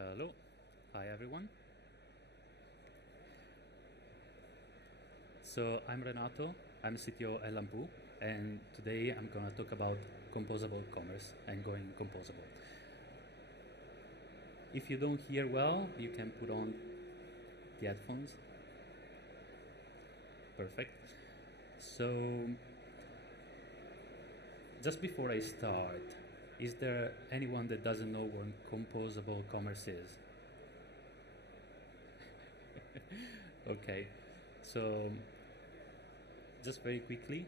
Hello. Hi, everyone. So I'm Renato. I'm CTO at Lampoo, and today I'm going to talk about composable commerce and going composable. If you don't hear well, you can put on the headphones. Perfect. So just before I start, is there anyone that doesn't know what composable commerce is? Okay, so just very quickly,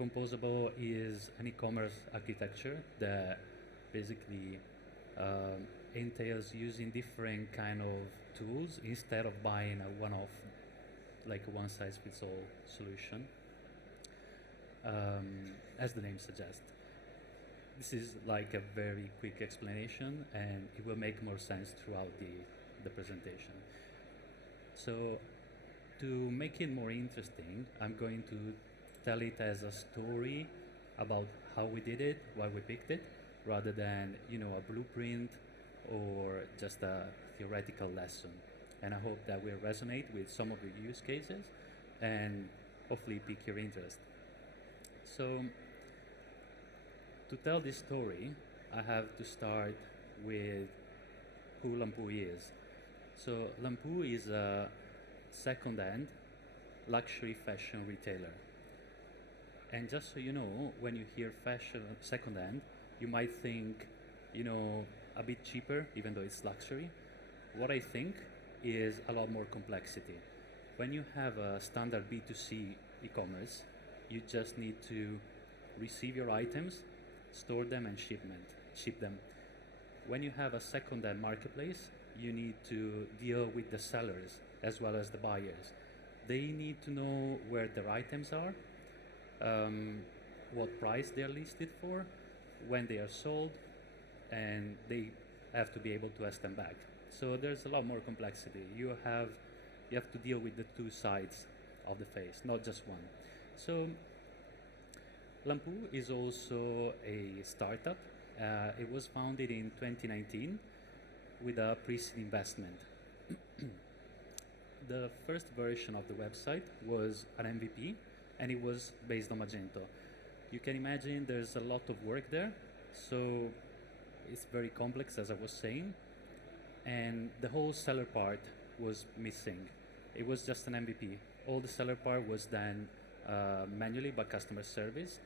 composable is an e-commerce architecture that basically entails using different kind of tools instead of buying a one-off, like a one-size-fits-all solution, as the name suggests. This is like a very quick explanation, and it will make more sense throughout the presentation. So to make it more interesting, I'm going to tell it as a story about how we did it, why we picked it, rather than a blueprint or just a theoretical lesson. And I hope that will resonate with some of your use cases and hopefully pique your interest. So to tell this story, I have to start with who Lampoo is. So Lampoo is a second-hand luxury fashion retailer. And just so you know, when you hear fashion second-hand, you might think, a bit cheaper, even though it's luxury. What I think is a lot more complexity. When you have a standard B2C e-commerce, you just need to receive your items, store them, and ship them. When you have a second-hand marketplace, you need to deal with the sellers as well as the buyers. They need to know where their items are, what price they're listed for, when they are sold, and they have to be able to ask them back. So there's a lot more complexity. You have to deal with the two sides of the face, not just one. So Lampoo is also a startup. It was founded in 2019 with a pre-seed investment. The first version of the website was an MVP, and it was based on Magento. You can imagine there's a lot of work there, so it's very complex, as I was saying, and the whole seller part was missing. It was just an MVP. All the seller part was done manually by customer service,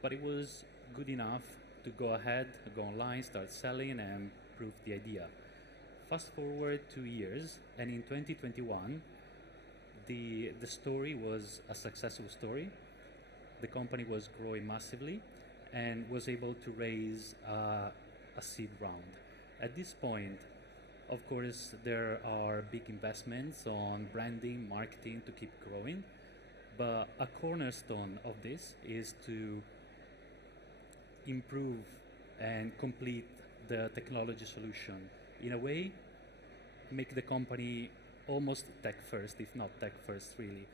but it was good enough to go ahead, go online, start selling, and prove the idea. Fast forward 2 years, and in 2021, the story was a successful story. The company was growing massively and was able to raise a seed round. At this point, of course, there are big investments on branding, marketing to keep growing, but a cornerstone of this is to improve and complete the technology solution. In a way, make the company almost tech first, if not tech first, really.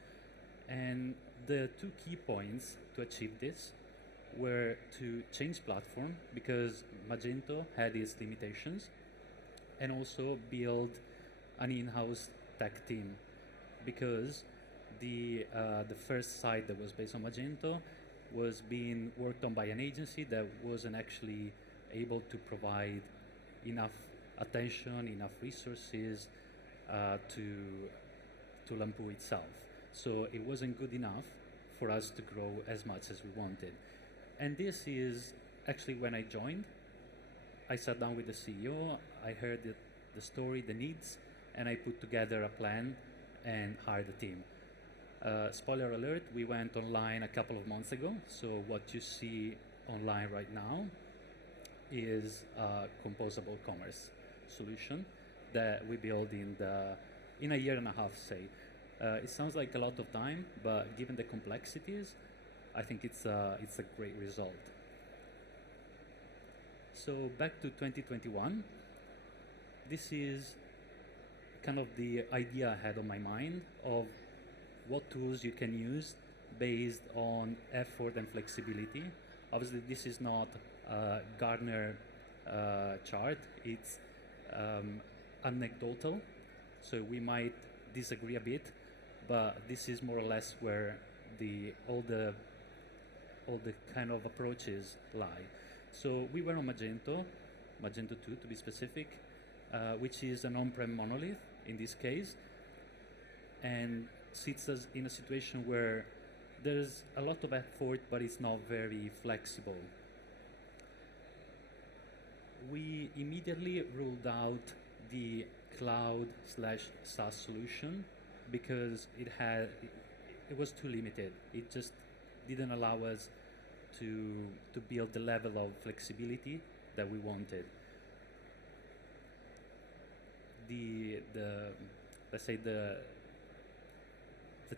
And the two key points to achieve this were to change platform, because Magento had its limitations, and also build an in-house tech team, because the first site that was based on Magento was being worked on by an agency that wasn't actually able to provide enough attention, enough resources to Lampoo itself. So it wasn't good enough for us to grow as much as we wanted. And this is actually when I joined. I sat down with the CEO, I heard the story, the needs, and I put together a plan and hired a team. Spoiler alert, we went online a couple of months ago, so what you see online right now is a composable commerce solution that we built in a year and a half, say. It sounds like a lot of time, but given the complexities, I think it's a great result. So back to 2021, this is kind of the idea I had on my mind of what tools you can use based on effort and flexibility. Obviously, this is not a Gartner chart. It's anecdotal, so we might disagree a bit, but this is more or less where all the kind of approaches lie. So we were on Magento 2 to be specific, which is an on-prem monolith in this case, and sits us in a situation where there's a lot of effort, but it's not very flexible. We immediately ruled out the cloud/SaaS solution because it was too limited. It just didn't allow us to build the level of flexibility that we wanted. Let's say the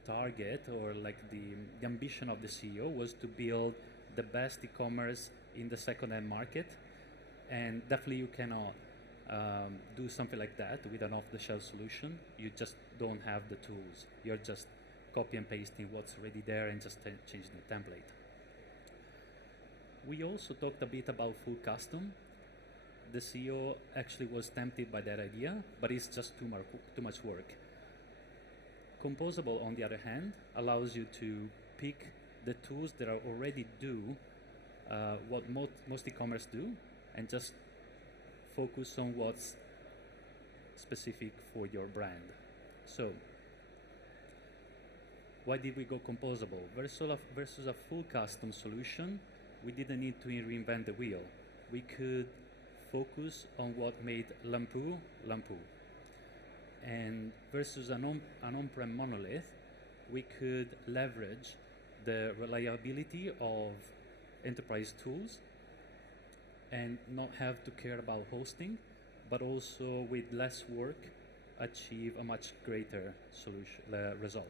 target, or like the ambition of the CEO, was to build the best e-commerce in the second-hand market, and definitely you cannot do something like that with an off-the-shelf solution. You just don't have the tools. You're just copy and pasting what's already there and just changing the template. We also talked a bit about full custom. The CEO actually was tempted by that idea, but it's just too much work. Composable, on the other hand, allows you to pick the tools that are already do what most e-commerce do, and just focus on what's specific for your brand. So, why did we go composable? Versus a full custom solution, we didn't need to reinvent the wheel. We could focus on what made Lampoo, Lampoo. And versus an on-prem monolith, we could leverage the reliability of enterprise tools and not have to care about hosting, but also with less work achieve a much greater result.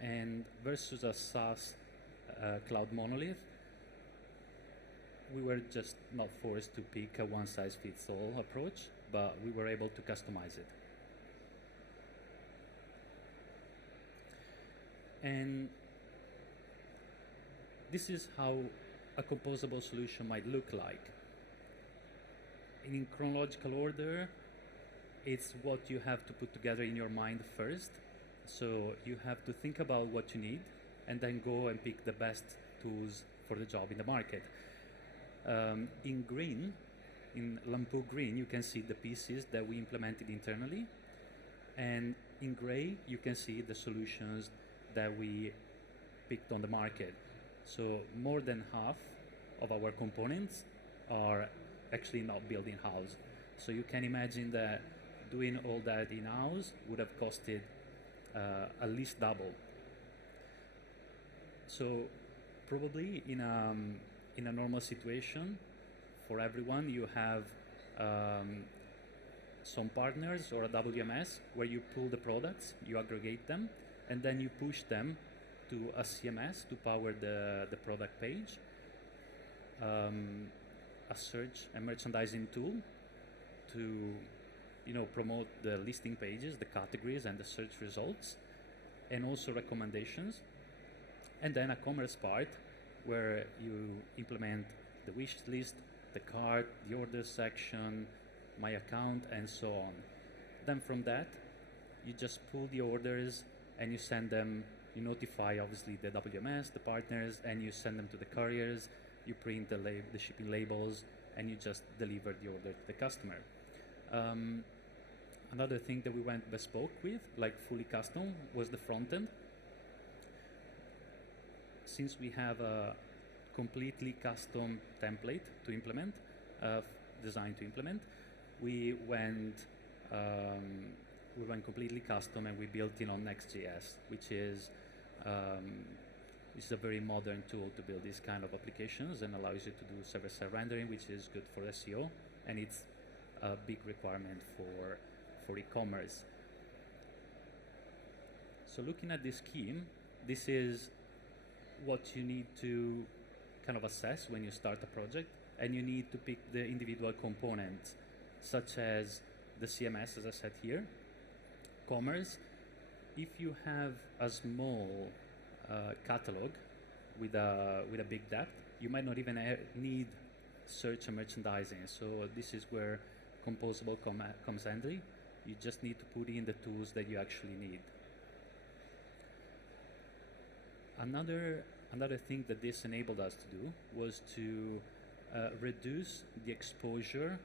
And versus a SaaS cloud monolith, we were just not forced to pick a one-size-fits-all approach, but we were able to customize it. And this is how a composable solution might look like. In chronological order, it's what you have to put together in your mind first. So you have to think about what you need and then go and pick the best tools for the job in the market. In green, in Lampoo green, you can see the pieces that we implemented internally. And in gray, you can see the solutions that we picked on the market. So more than half of our components are actually not built in-house. So you can imagine that doing all that in-house would have costed at least double. So probably in a normal situation, for everyone, you have some partners or a WMS where you pull the products, you aggregate them, and then you push them to a CMS to power the product page, a search and merchandising tool to promote the listing pages, the categories, and the search results, and also recommendations, and then a commerce part where you implement the wish list, the cart, the order section, my account, and so on. Then from that, you just pull the orders and you send them, you notify obviously the WMS, the partners, and you send them to the couriers, you print the shipping labels, and you just deliver the order to the customer. Another thing that we went bespoke with, like fully custom, was the front end. Since we have a completely custom template to implement, designed to implement, we went completely custom, and we built it on Next.js, which is a very modern tool to build these kind of applications and allows you to do server-side rendering, which is good for SEO, and it's a big requirement for e-commerce. So looking at this scheme, this is what you need to kind of assess when you start a project, and you need to pick the individual components, such as the CMS, as I said here, commerce. If you have a small catalog with a big depth, you might not even need search and merchandising. So this is where composable comes handy. You just need to put in the tools that you actually need. Another thing that this enabled us to do was to reduce the exposure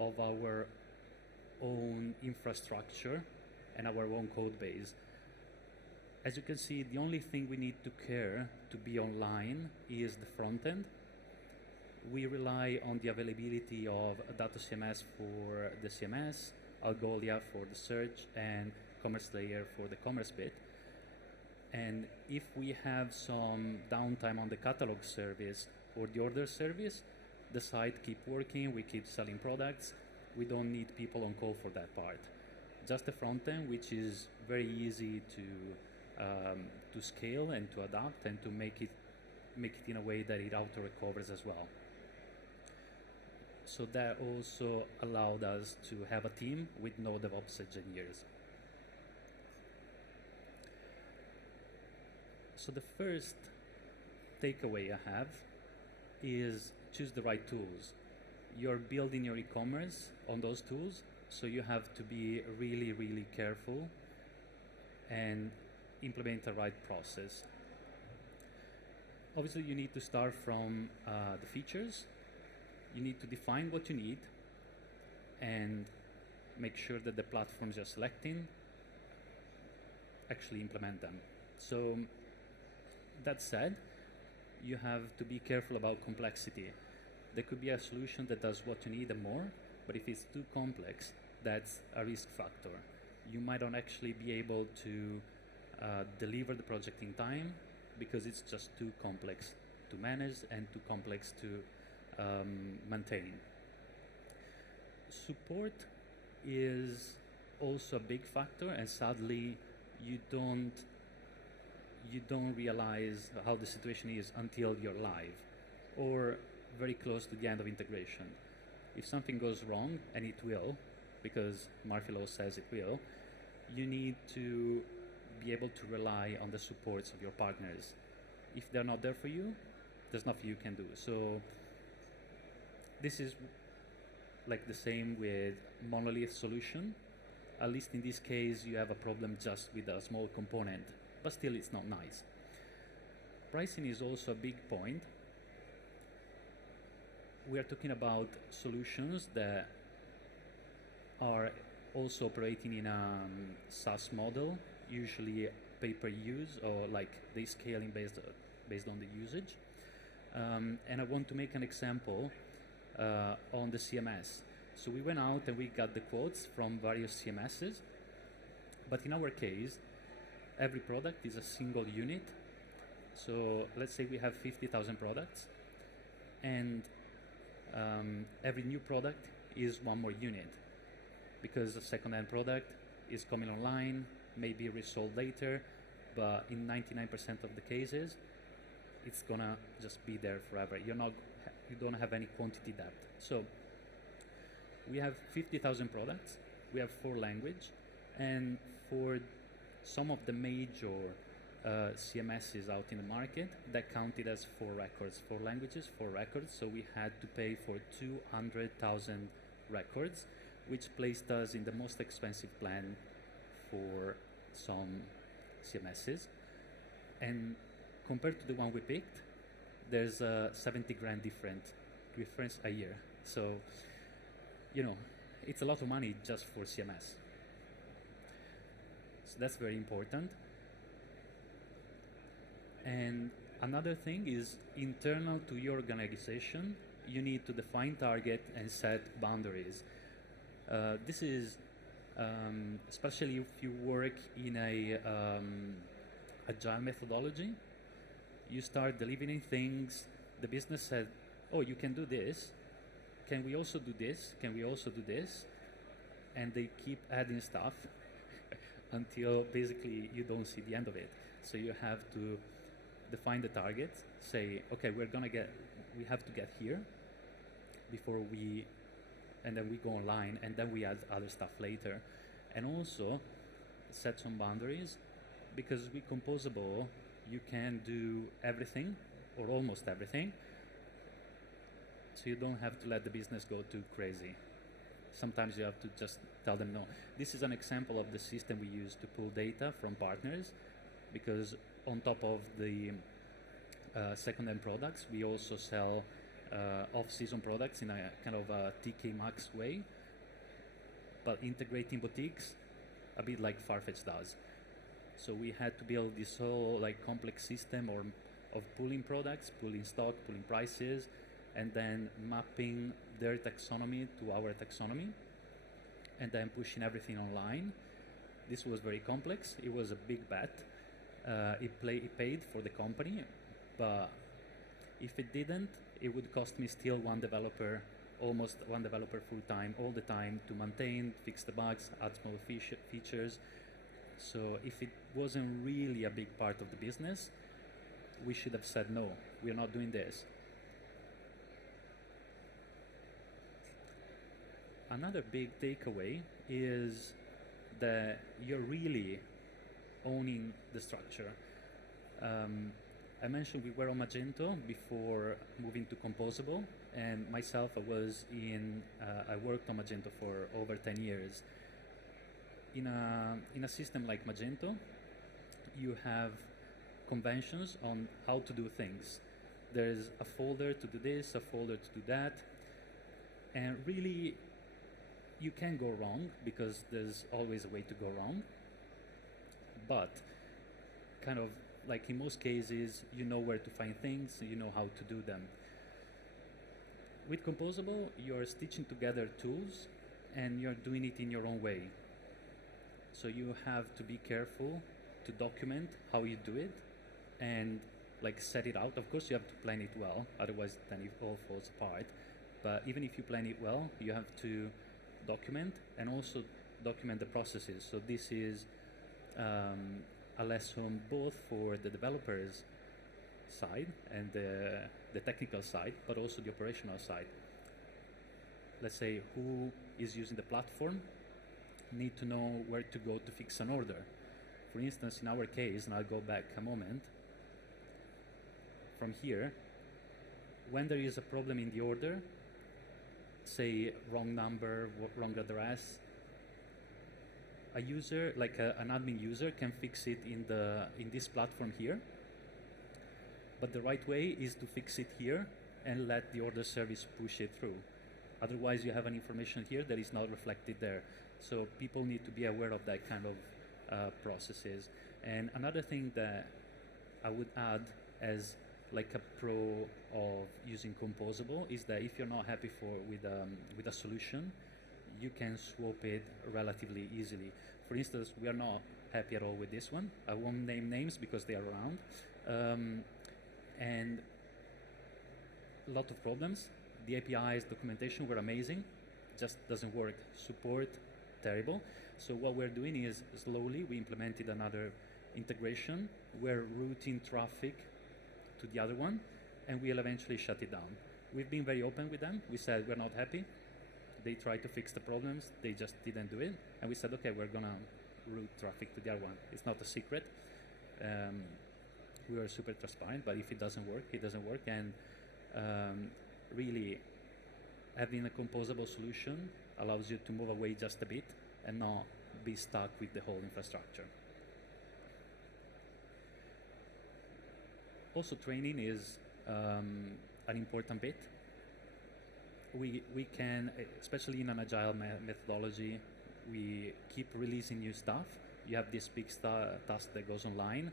of our own infrastructure and our own code base. As you can see, the only thing we need to care to be online is the front end. We rely on the availability of Data CMS for the CMS, Algolia for the search, and Commerce Layer for the commerce bit. And if we have some downtime on the catalog service or the order service, the site keep working, we keep selling products. We don't need people on call for that part. Just the front end, which is very easy to scale and to adapt and to make it in a way that it auto recovers as well. So that also allowed us to have a team with no DevOps engineers. So the first takeaway I have is choose the right tools. You're building your e-commerce on those tools, so you have to be really, really careful and implement the right process. Obviously, you need to start from the features. You need to define what you need and make sure that the platforms you're selecting actually implement them. So that said, you have to be careful about complexity. There could be a solution that does what you need and more, but if it's too complex, that's a risk factor. You might not actually be able to deliver the project in time because it's just too complex to manage and too complex to maintain. Support is also a big factor, and sadly you don't realize how the situation is until you're live or very close to the end of integration. If something goes wrong, and it will, because Murphy Law says it will, you need to be able to rely on the supports of your partners. If they're not there for you, there's nothing you can do. So this is like the same with monolith solution. At least in this case, you have a problem just with a small component, but still it's not nice. Pricing is also a big point. We are talking about solutions that are also operating in a SaaS model, usually pay-per-use, or like they scaling based on the usage. And I want to make an example on the CMS. So we went out and we got the quotes from various CMSs, but in our case, every product is a single unit. So let's say we have 50,000 products, and every new product is one more unit, because the second-hand product is coming online, maybe resold later, but in 99% of the cases, it's gonna just be there forever. You don't have any quantity depth. So we have 50,000 products, we have 4 languages, and for some of the major CMSs out in the market, that counted as 4 records, 4 languages, 4 records. So we had to pay for 200,000 records, which placed us in the most expensive plan for some CMSs. And compared to the one we picked, there's a 70 grand difference a year. So, it's a lot of money just for CMS. So that's very important. And another thing is internal to your organization, you need to define target and set boundaries. This is especially if you work in a agile methodology. You start delivering things. The business said, "Oh, you can do this. Can we also do this? Can we also do this?" And they keep adding stuff until basically you don't see the end of it. So you have to define the target, say, okay, we have to get here before and then we go online, and then we add other stuff later. And also set some boundaries, because with composable, you can do everything or almost everything. So you don't have to let the business go too crazy. sometimes you have to just tell them no. This is an example of the system we use to pull data from partners, because on top of the second-hand products, we also sell off-season products in a kind of a TK Maxx way, but integrating boutiques a bit like Farfetch does. So we had to build this whole like complex system of pulling products, pulling stock, pulling prices, and then mapping their taxonomy to our taxonomy, and then pushing everything online. This was very complex. It was a big bet. It paid for the company, but if it didn't, it would cost me still almost one developer full-time, all the time, to maintain, fix the bugs, add small features. So if it wasn't really a big part of the business, we should have said, no, we're not doing this. Another big takeaway is that you're really owning the structure. I mentioned we were on Magento before moving to composable, and myself, I worked on Magento for over 10 years. In a system like Magento, you have conventions on how to do things. There's a folder to do this, a folder to do that, and really you can go wrong because there's always a way to go wrong, but kind of like in most cases, you know where to find things, you know how to do them. With composable, you're stitching together tools and you're doing it in your own way. So you have to be careful to document how you do it and like set it out. Of course, you have to plan it well, otherwise then it all falls apart. But even if you plan it well, you have to document and also document the processes. So this is a lesson both for the developers side and the technical side, but also the operational side. Let's say who is using the platform need to know where to go to fix an order. For instance, in our case, and I'll go back a moment, from here, when there is a problem in the order, say wrong number, wrong address, a user, like an admin user, can fix it in this platform here. But the right way is to fix it here and let the order service push it through. Otherwise, you have an information here that is not reflected there. So people need to be aware of that kind of processes. And another thing that I would add as like a pro of using composable is that if you're not happy with a solution, you can swap it relatively easily. For instance, we are not happy at all with this one. I won't name names because they are around. And a lot of problems. The APIs, documentation were amazing, just doesn't work. Support, terrible. So what we're doing is slowly we implemented another integration. We're routing traffic to the other one, and we'll eventually shut it down. We've been very open with them. We said we're not happy. They tried to fix the problems. They just didn't do it. And we said, okay, we're going to route traffic to the other one. It's not a secret. We are super transparent, but if it doesn't work, it doesn't work. And really, having a composable solution allows you to move away just a bit and not be stuck with the whole infrastructure. Also, training is an important bit. We can, especially in an agile methodology, we keep releasing new stuff. You have this big task that goes online,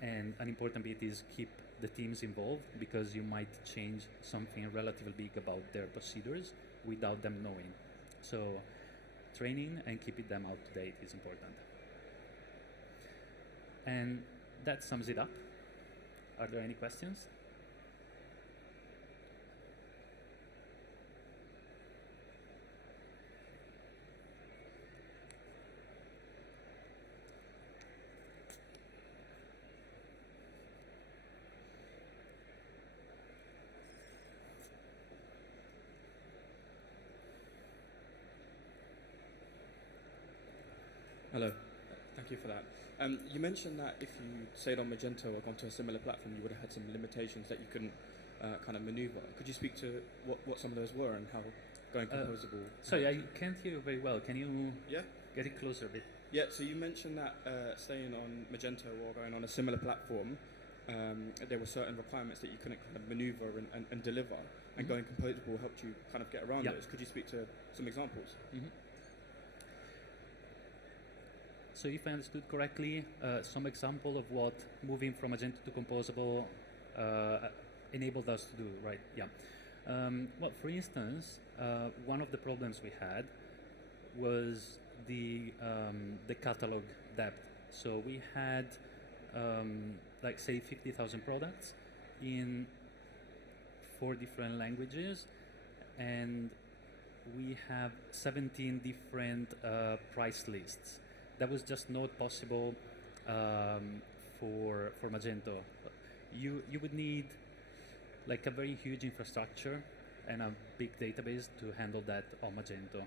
and an important bit is keep the teams involved, because you might change something relatively big about their procedures without them knowing. So training and keeping them up to date is important. And that sums it up. Are there any questions? Hello, thank you for that. You mentioned that if you stayed on Magento or gone to a similar platform, you would have had some limitations that you couldn't kind of maneuver. Could you speak to what some of those were and how going composable. Sorry, I can't hear you very well. Can you Yeah. get it closer a bit? Yeah, so you mentioned that staying on Magento or going on a similar platform, there were certain requirements that you couldn't kind of maneuver and deliver, and going composable helped you kind of get around those. Could you speak to some examples? So if I understood correctly, some example of what moving from Magento to composable enabled us to do, right? Yeah. Well, for instance, one of the problems we had was the catalog depth. So we had, like say, 50,000 products in 4 different languages, and we have 17 different price lists. That was just not possible for Magento. You would need like a very huge infrastructure and a big database to handle that on Magento.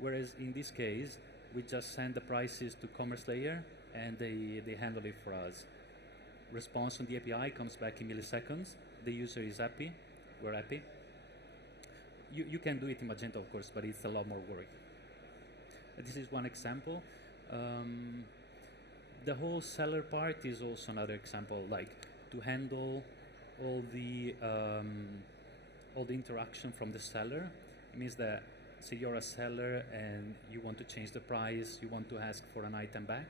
Whereas in this case, we just send the prices to commerce layer and they handle it for us. Response on the API comes back in milliseconds. The user is happy. We're happy. You can do it in Magento, of course, but it's a lot more work. This is one example. The whole seller part is also another example, like to handle all the interaction from the seller. It means that, say you're a seller and you want to change the price, you want to ask for an item back.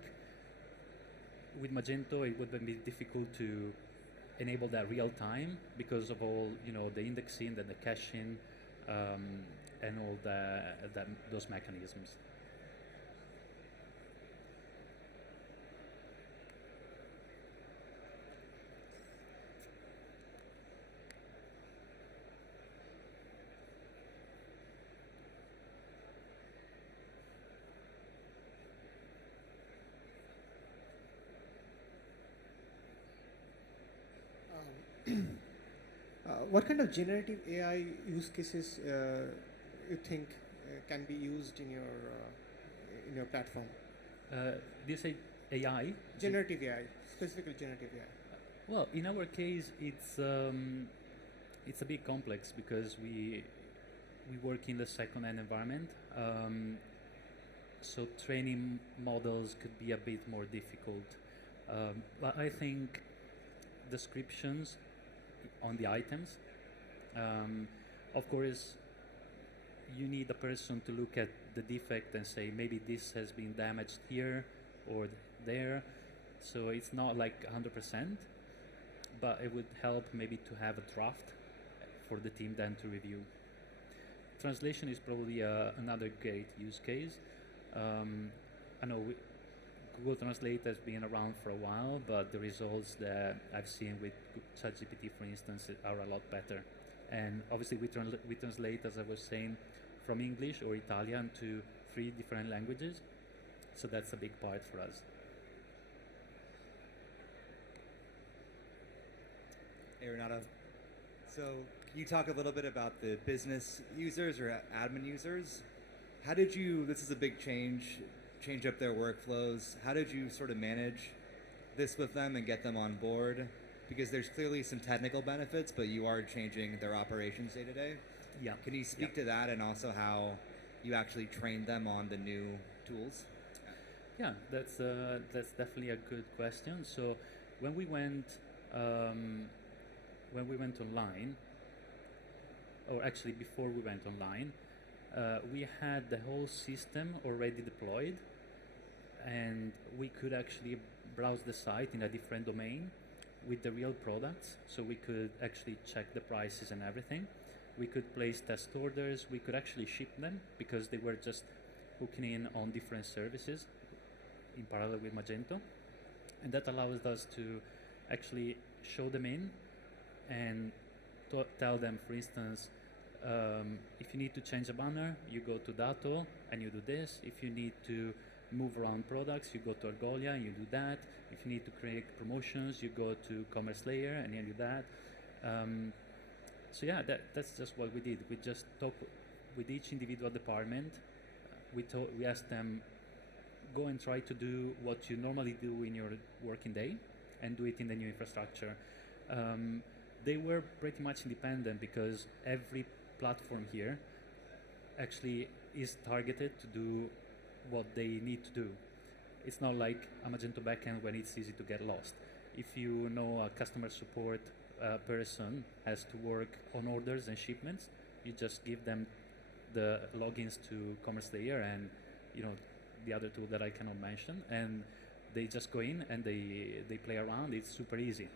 With Magento, it would be difficult to enable that real time because of all the indexing and the caching and all those mechanisms. What kind of generative AI use cases you think can be used in your platform? Do you say AI? Generative AI, specifically generative AI. Well, in our case, it's a bit complex because we work in the second-hand environment, so training models could be a bit more difficult. But I think descriptions on the items. Of course, you need a person to look at the defect and say maybe this has been damaged here or there. So it's not like 100%, but it would help maybe to have a draft for the team then to review. Translation is probably another great use case. I know Google Translate has been around for a while, but the results that I've seen with ChatGPT, for instance, are a lot better. And obviously we translate, as I was saying, from English or Italian to 3 different languages. So that's a big part for us. Hey Renato, so can you talk a little bit about the business users or admin users? How did you, this is a big change up their workflows. How did you sort of manage this with them and get them on board? Because there's clearly some technical benefits, but you are changing their operations day to day. Yeah. Can you speak to that and also how you actually trained them on the new tools? Yeah, that's definitely a good question. So when we went online, or actually before we went online, we had the whole system already deployed, and we could actually browse the site in a different domain with the real products, so we could actually check the prices and everything. We could place test orders, we could actually ship them because they were just hooking in on different services in parallel with Magento, and that allows us to actually show them in and tell them, for instance, if you need to change a banner, you go to Dato and you do this. If you need to move around products, you go to Argolia and you do that. If you need to create promotions, you go to Commerce Layer and you do that. So yeah, that's just what we did. We just talked with each individual department. We asked them, go and try to do what you normally do in your working day and do it in the new infrastructure. They were pretty much independent because every platform here actually is targeted to do what they need to do. It's not like a Magento backend when it's easy to get lost. If you know a customer support person has to work on orders and shipments, you just give them the logins to Commerce Layer and the other tool that I cannot mention, and they just go in and they play around. It's super easy.